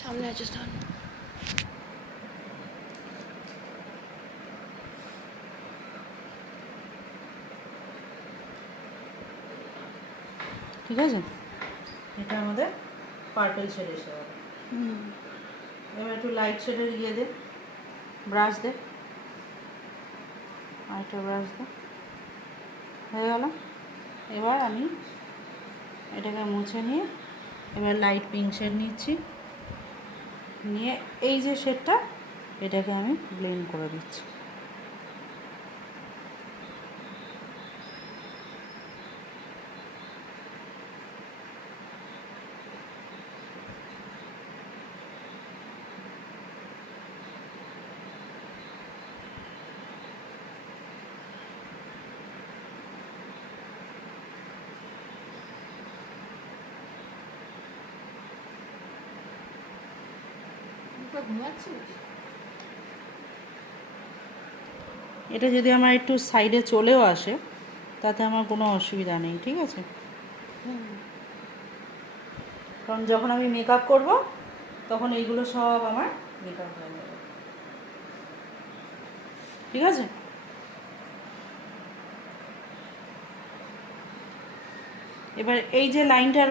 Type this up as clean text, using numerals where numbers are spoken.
সামনে আছে স্থান। ঠিক আছে, এটা আমাদের পার্পল শেড এসে গেল। এবার একটু লাইট শেডের ইয়ে দে, ব্রাশ দে, আরেকটা ব্রাশ দে, হয়ে গেল। এবার আমি এটাকে মুছে নিয়ে এবার লাইট পিঙ্ক শেড নিচ্ছি, নিয়ে এই যে শেডটা এটাকে আমি ব্লেন্ড করে দিচ্ছি। এটা যদি আমার একটু সাইডে চলেও আসে তাতে আমার কোনো অসুবিধা নেই, ঠিক আছে? কারণ যখন আমি মেকআপ করব তখন এইগুলো সব আমার মেকআপ হয়ে যাবে, ঠিক আছে? এবার এই যে লাইনটার